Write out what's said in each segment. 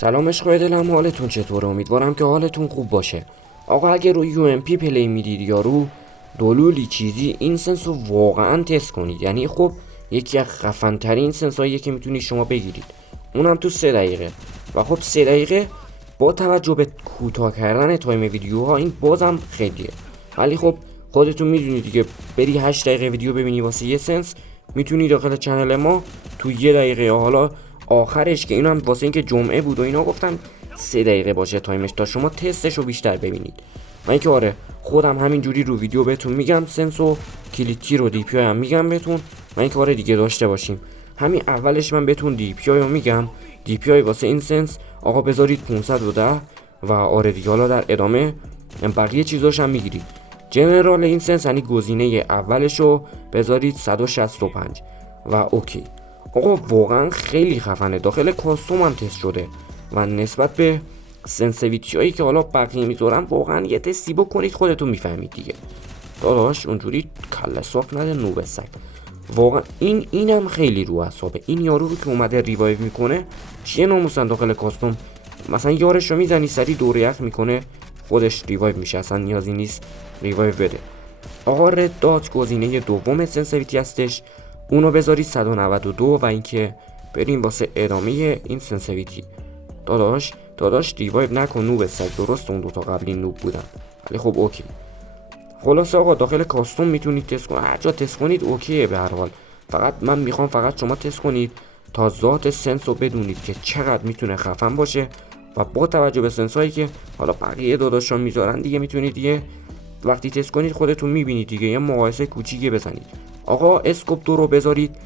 سلام عشقای دلم، حالتون چطوره؟ امیدوارم که حالتون خوب باشه. آقا اگه رو UMP پلی میدید یا رو دلولی چیزی، این سنس رو واقعا تست کنید. یعنی خب یکی از خفن ترین سنس هایی که میتونید شما بگیرید، اونم تو 3 دقیقه. و خب 3 دقیقه با توجه به کوتاه کردن تایم ویدیوها این بازم خیلیه، ولی خب خودتون میدونید دیگه. بری 8 دقیقه ویدیو ببینی واسه یه سنس، میتونی داخل چنل ما تو 1 دقیقه یا حالا آخرش، که اینم واسه اینکه جمعه بود و اینا گفتم 3 دقیقه باشه تایمش، تا شما تستش رو بیشتر ببینید. من اینکه آره خودم همینجوری رو ویدیو بهتون میگم سنس و کلیتی رو دی پی آی هم میگم بهتون. من اینکه آره دیگه داشته باشیم. همین اولش من بهتون دی پی آی رو میگم. دی پی آی واسه این سنس آقا بذارید 510 و آره دیگه حالا در ادامه بقیه چیزاش هم میگیرید. جنرال این سنس یعنی گزینه اولش رو بذارید 165 و اوکی. آقا واقعا خیلی خفنه، داخل کاستوم هم تست شده و نسبت به سنسیویتی هایی که حالا بقیه میذارن واقعا یه تستی بکنید خودتون میفهمید دیگه. داداش اونجوری کله صاف نده نوب سگ. واقعا اینم خیلی رو اعصابه. این یارو رو که اومده ریوایو میکنه چیه ناموسن داخل کاستوم، مثلا یارش رو میزنی سری دوره یخ میکنه خودش ریوایو میشه، اصلا نیازی نیست ریوایو بده. آقا رد دات گزینه دوم سنسیویتی هستش، اونو بذارید 192 و اینکه بریم واسه ادامه این سنسیویتی. داداش ریوایو نکن نوب سگ، درست اون دوتا قبلی نوب بودن ولی خب اوکی. خلاصه آقا داخل کاستوم میتونید تست کنید، هر جا تست کنید اوکیه. به هر حال فقط من میخوام فقط شما تست کنید تا ذات سنس رو بدونید که چقدر میتونه خفن باشه و با توجه به سنس هایی که حالا بقیه داداشان میذارن دیگه میتونید دیگه وقتی تست کنید خودتون میبینید دیگه، یه مقایسه کوچیکی بزنید. آقا اسکوپ 2 رو بذارید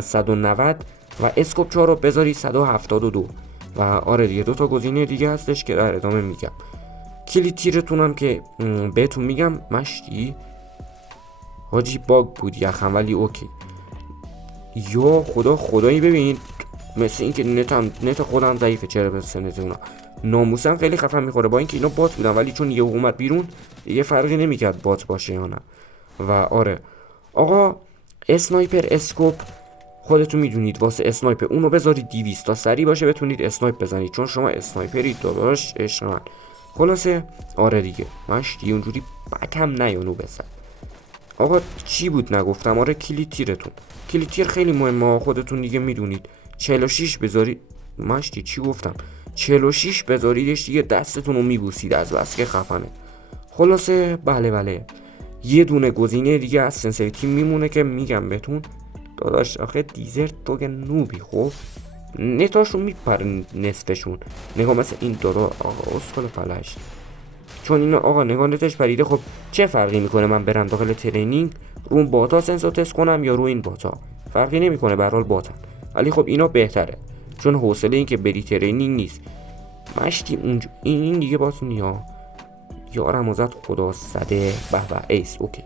190 و اسکوپ 4 رو بذارید 172 و آره دیگه دوتا گزینه دیگه هستش که در ادامه میگم. کلید تیرتونم که بهتون میگم مشتی حاجی باگ بود یخم ولی اوکی. یا خدایی ببینید مثل اینکه نت خودم ضعیفه، چرا به نت اونا ناموسم خیلی خفن میخوره، با اینکه اینا بات بودن ولی چون یه اومد بیرون یه فرقی نمیکرد بات باشه یا نه. و آره آقا اسنایپر اسکوپ خودتون میدونید واسه اسنایپر اونو بذارید 200 تا سری باشه بتونید اسنایپ بزنید، چون شما اسنایپرید داداش عشق من. خلاصه آره دیگه مشتی اونجوری بکم نیانو بزن. آقا چی بود نگفتم؟ آره کلید تیر خیلی مهمه، خودتون دیگه میدونید 46 بذارید. مشتی چی گفتم؟ 46 بذاریدش دیگه دستتون رو میبوسید از بس که خفنه. خلاصه بله یه دونه گزینه دیگه از سنسیویتی میمونه که میگم بهتون. داداش آخه دیزرت تو که نوبی، خب نتاشون میپره نصفشون. نگاه مثل این دادا آقا اسکال پلش، چون اینا آقا نگاه نتش پریده. خب چه فرقی میکنه من برم داخل ترینینگ رو اون باتا سنسو تست کنم یا رو این باتا؟ فرقی نمیکنه، به هر حال باتن. ولی خب اینا بهتره چون حوصله این که بری ترینینگ نیست. مشتی اونجا این دیگه باز نیا یارم ازت خدا زده به ایس اوکی.